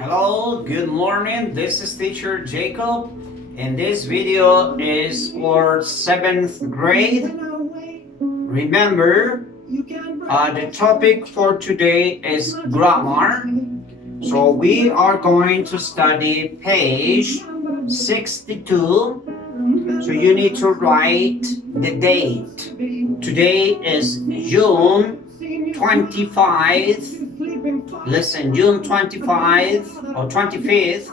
Hello, good morning. This is teacher Jacob, and this video is for 7th grade. Remember, the topic for today is grammar. So we are going to study page 62. So you need to write the date. Today is June 25th. Listen, June 25th or 25th,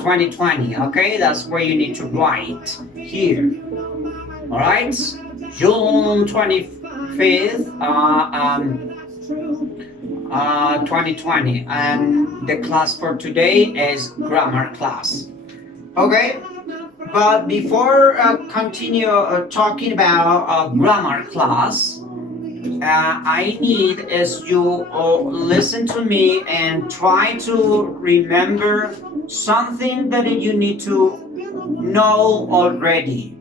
2020. Okay, that's where you need to write here. All right, June 25th, 2020, and the class for today is grammar class. Okay, but before continue talking about grammar class, I need is you listen to me and try to remember something that you need to know already.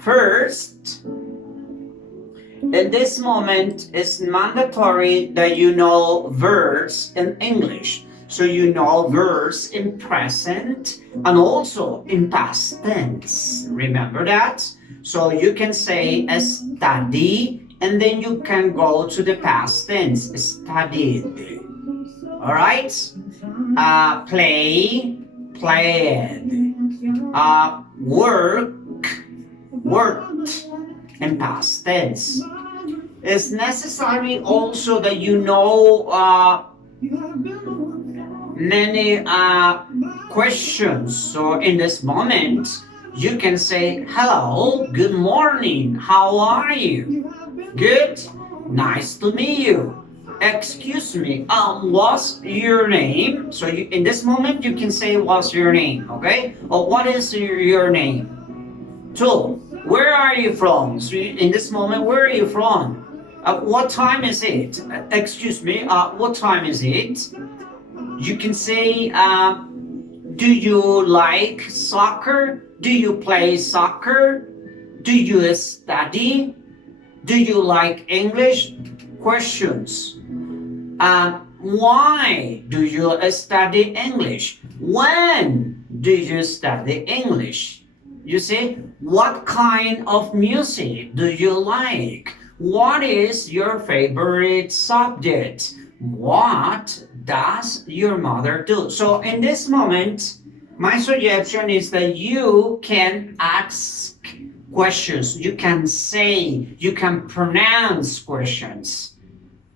First, in this moment, it's mandatory that you know verbs in English. So you know verbs in present and also in past tense. Remember that? So you can say study and then you can go to the past tense, studied. All right? Play, played. Work, worked in past tense. It's necessary also that you know many questions. So in this moment, you can say, hello, good morning, how are you? Good, nice to meet you. Excuse me, what's your name? So in this moment, you can say, what's your name, okay? Or what is your name? Two, where are you from? So in this moment, where are you from? What time is it? Excuse me, what time is it? You can say, do you like soccer? Do you play soccer? Do you study? Do you like English? Questions. Why do you study English? When do you study English? You see, what kind of music do you like? What is your favorite subject? What does your mother do? So in this moment, my suggestion is that you can ask questions, you can say, you can pronounce questions.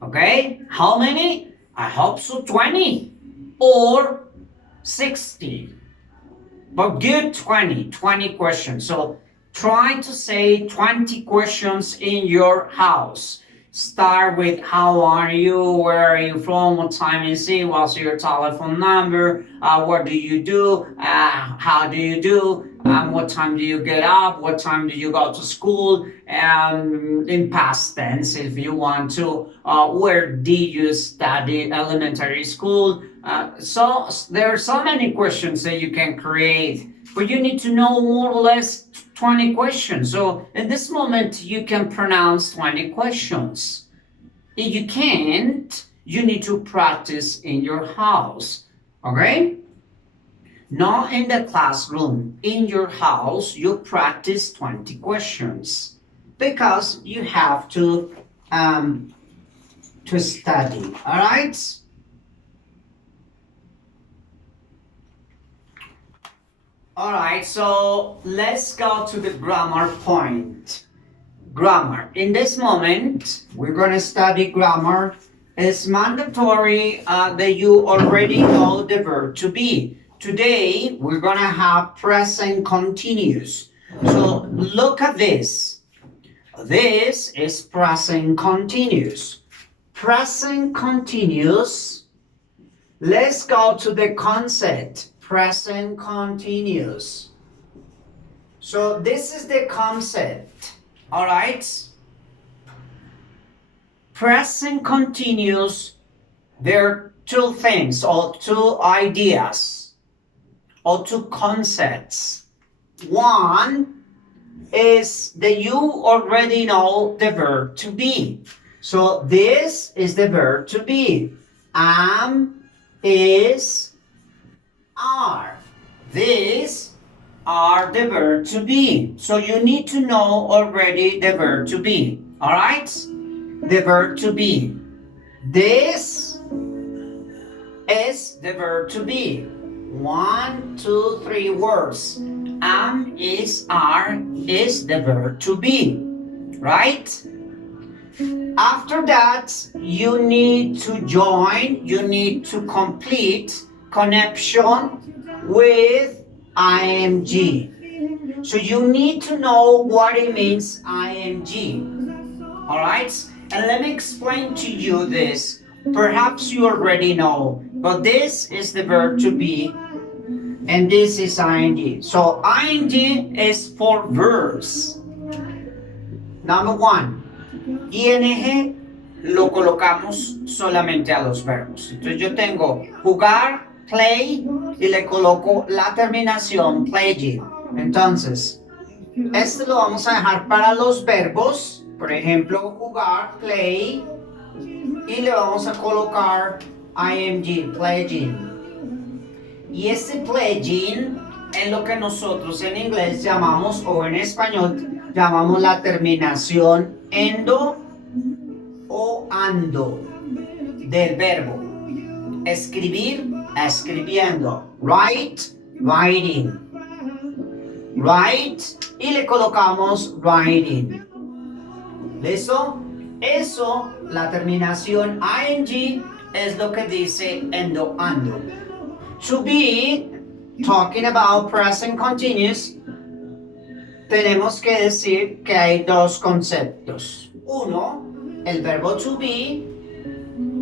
Okay? How many? I hope so 20 or 60. But good 20 questions. So try to say 20 questions in your house. Start with how are you, where are you from, what time is it, what's your telephone number, what do you do, how do you do, what time do you get up, what time do you go to school, in past tense if you want to, where did you study elementary school. So there are so many questions that you can create, but you need to know more or less 20 questions. So in this moment, you can pronounce 20 questions. If you can't, you need to practice in your house, okay? Not in the classroom. In your house, you practice 20 questions because you have to study, all right? All right, so let's go to the grammar point. Grammar. In this moment, we're going to study grammar. It's mandatory that you already know the verb to be. Today, we're going to have present continuous. So look at this. This is present continuous. Present continuous. Let's go to the concept. Present continuous. So this is the concept, all right? Present continuous, there are two things or two ideas or two concepts. One is that you already know the verb to be. So this is the verb to be. Am, is, are the verb to be. So you need to know already the verb to be. All right? The verb to be. This is the verb to be. 1, 2, 3 words. Am, is, are is the verb to be. Right? After that, you need to join, you need to complete connection with ing. So you need to know what it means ing. Alright? And let me explain to you this. Perhaps you already know, but this is the verb to be and this is ing. So ing is for verbs. Number 1, ing lo colocamos solamente a los verbos. Entonces yo tengo jugar, play, y le coloco la terminación playing. Entonces, este lo vamos a dejar para los verbos. Por ejemplo, jugar, play, y le vamos a colocar ing, playing. Y este playing es lo que nosotros en inglés llamamos, o en español, llamamos la terminación endo o ando del verbo. Escribir, escribiendo. Write, writing. Write, y le colocamos writing. ¿Listo? Eso, la terminación ing, es lo que dice endo, ando. To be, talking about present continuous, tenemos que decir que hay dos conceptos. Uno, el verbo to be,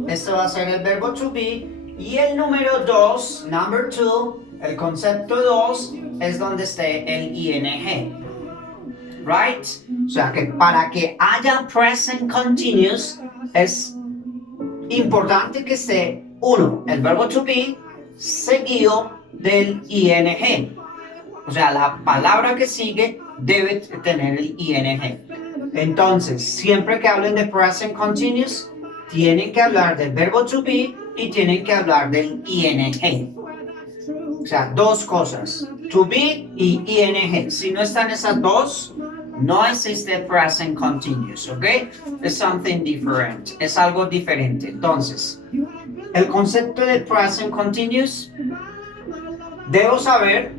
este va a ser el verbo to be, y el número 2, number 2, el concepto 2, es donde esté el ing. Right? O sea que para que haya present continuous, es importante que esté, uno, el verbo to be, seguido del ing. O sea, la palabra que sigue debe tener el ing. Entonces, siempre que hablen de present continuous, tienen que hablar del verbo to be y tienen que hablar del ing. O sea, dos cosas, to be y ing. Si no están esas dos, no existe present continuous, ¿ok? Es something different, es algo diferente. Entonces, el concepto de present continuous, debo saber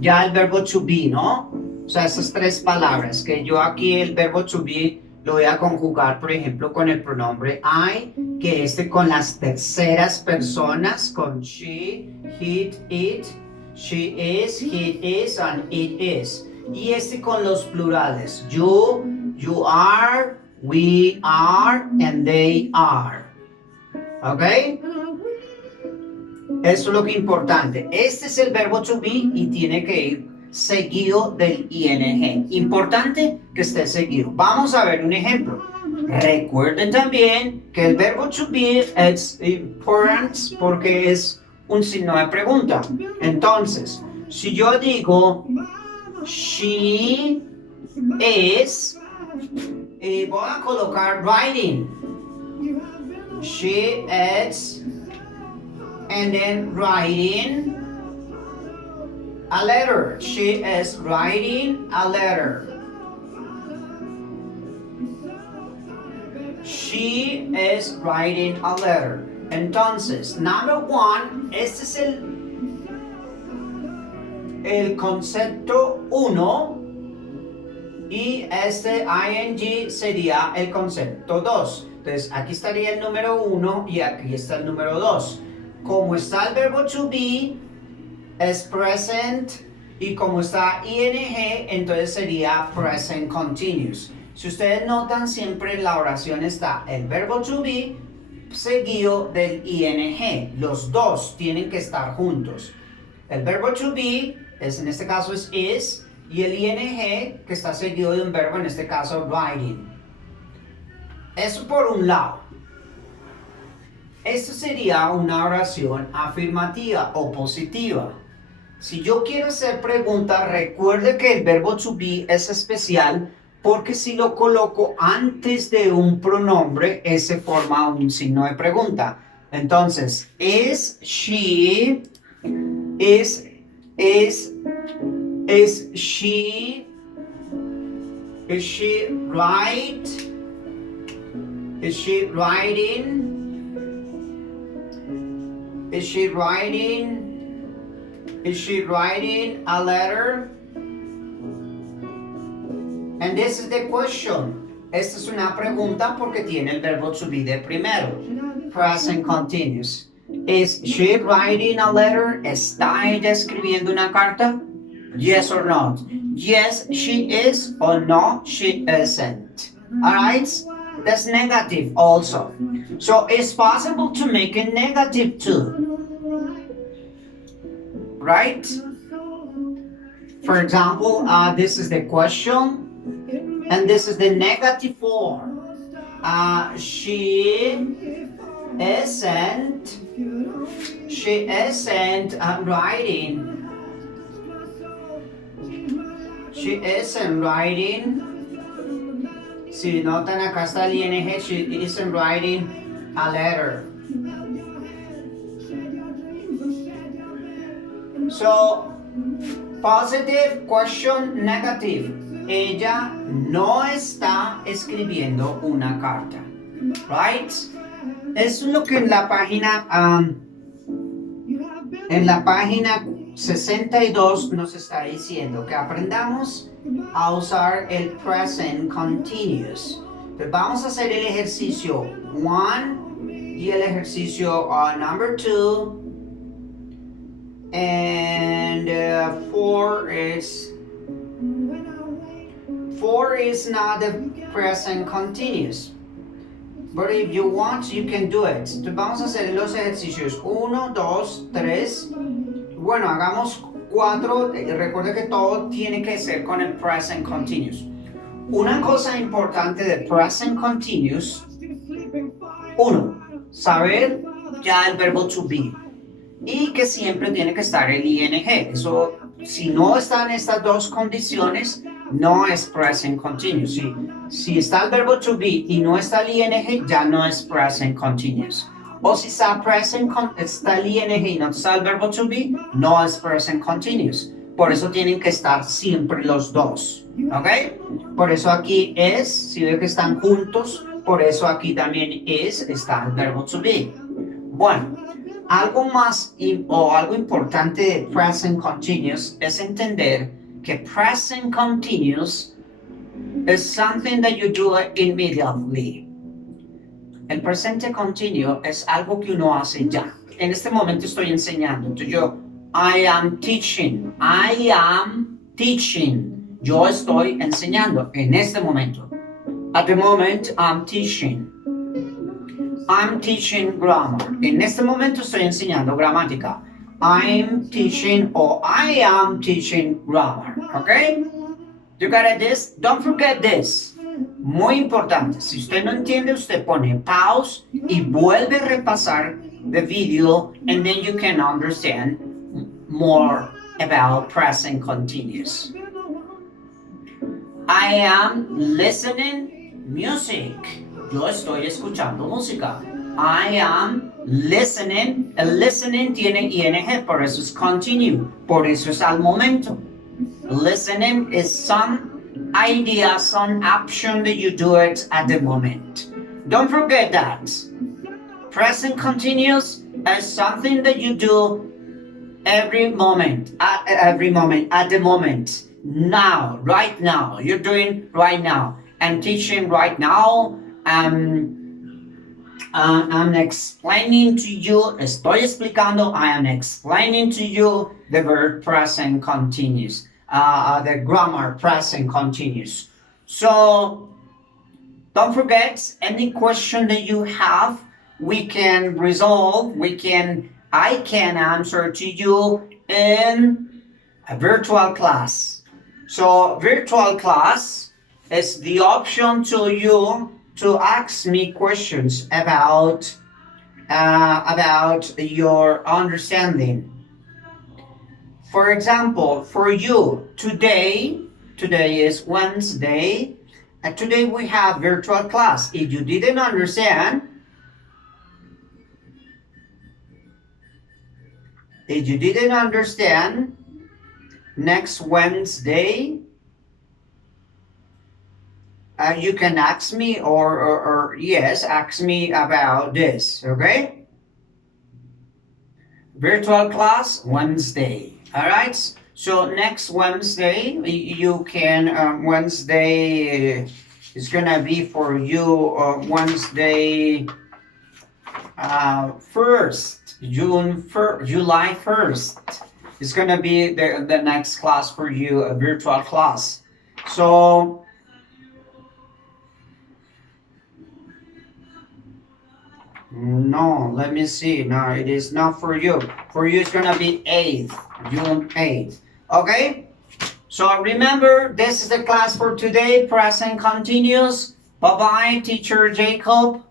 ya el verbo to be, ¿no? O sea, esas tres palabras, que yo aquí el verbo to be lo voy a conjugar, por ejemplo, con el pronombre I, que con las terceras personas, con she, he, it, she is, he is, and it is. Y con los plurales, you are, we are, and they are. ¿Ok? Eso es lo que es importante. Este es el verbo to be y tiene que ir seguido del ing. Importante que esté seguido. Vamos a ver un ejemplo. Recuerden también que el verbo to be es importante porque es un signo de pregunta. Entonces, si yo digo she is, voy a colocar writing. She is, and then writing a letter. She is writing a letter. She is writing a letter. Entonces, number 1, este es el concepto 1 y este ing sería el concepto 2. Entonces, aquí estaría el número 1 y aquí está el número 2. Como está el verbo to be, es present, y como está ing, entonces sería present continuous. Si ustedes notan, siempre en la oración está el verbo to be seguido del ing. Los dos tienen que estar juntos. El verbo to be en este caso es is, y el ing que está seguido de un verbo, en este caso writing. Eso por un lado. Esto sería una oración afirmativa o positiva. Si yo quiero hacer pregunta, recuerde que el verbo to be es especial porque si lo coloco antes de un pronombre, ese forma un signo de pregunta. Entonces, is she Is she right? Is she writing? Is she writing a letter? And this is the question. Esta es una pregunta porque tiene el verbo to be de primero. Present continuous. Is she writing a letter? ¿Está ella escribiendo una carta? Yes or not? Yes, she is, or no, she isn't. Alright? That's negative also. So it's possible to make it negative too. Right? For example, this is the question, and this is the negative form. She isn't writing. She isn't writing. Si notan acá está el ing, she isn't writing a letter. So, positive, question, negative. Ella no está escribiendo una carta. Right? Es lo que en la página 62 nos está diciendo, que aprendamos a usar el present continuous. Entonces vamos a hacer el ejercicio 1 y el ejercicio number 2. And 4 is not the present continuous. But if you want, you can do it. Entonces vamos a hacer los ejercicios 1, 2, 3. Bueno, hagamos 4. Recuerde que todo tiene que ser con el present continuous. Una cosa importante de present continuous. 1. Saber ya el verbo to be. Y que siempre tiene que estar el ing. Eso, si no están estas dos condiciones, no es present continuous. Si está el verbo to be y no está el ing, ya no es present continuous. O si está el ing y no está el verbo to be, no es present continuous. Por eso tienen que estar siempre los dos. ¿Ok? Por eso aquí es, si ve que están juntos, por eso aquí también está el verbo to be. Bueno, algo más algo importante de present continuous es entender que present continuous is something that you do immediately. El presente continuo es algo que uno hace ya. En este momento estoy enseñando. Entonces I am teaching. Yo estoy enseñando en este momento. At the moment, I'm teaching. I'm teaching grammar. En este momento estoy enseñando gramática. I'm teaching or I am teaching grammar. Okay? You got this? Don't forget this. Muy importante. Si usted no entiende, usted pone pause y vuelve a repasar the video, and then you can understand more about present continuous. I am listening music. Yo estoy escuchando música. I am listening. El listening tiene ing, por eso es continue. Por eso es al momento. Listening is some idea, some action that you do it at the moment. Don't forget that. Present continuous is something that you do every moment, at the moment. Now, right now. You're doing right now. I'm teaching right now. I'm explaining to you, estoy explicando, I am explaining to you the verb present continuous, the grammar present continuous. So, don't forget, any question that you have, we can resolve, I can answer to you in a virtual class. So, virtual class is the option to you to ask me questions about your understanding. For example, for you, today is Wednesday, and today we have virtual class. If you didn't understand, If you didn't understand, next Wednesday, you can ask me or yes, ask me about this, okay? Virtual class Wednesday. All right. So next Wednesday, you can Wednesday is gonna be for you Wednesday 1st, July 1st. It's gonna be the next class for you, a virtual class. So no, let me see. No, it is not for you. For you, it's gonna be 8th, June 8th. Okay? So remember, this is the class for today. Present continuous. Bye-bye, Teacher Jacob.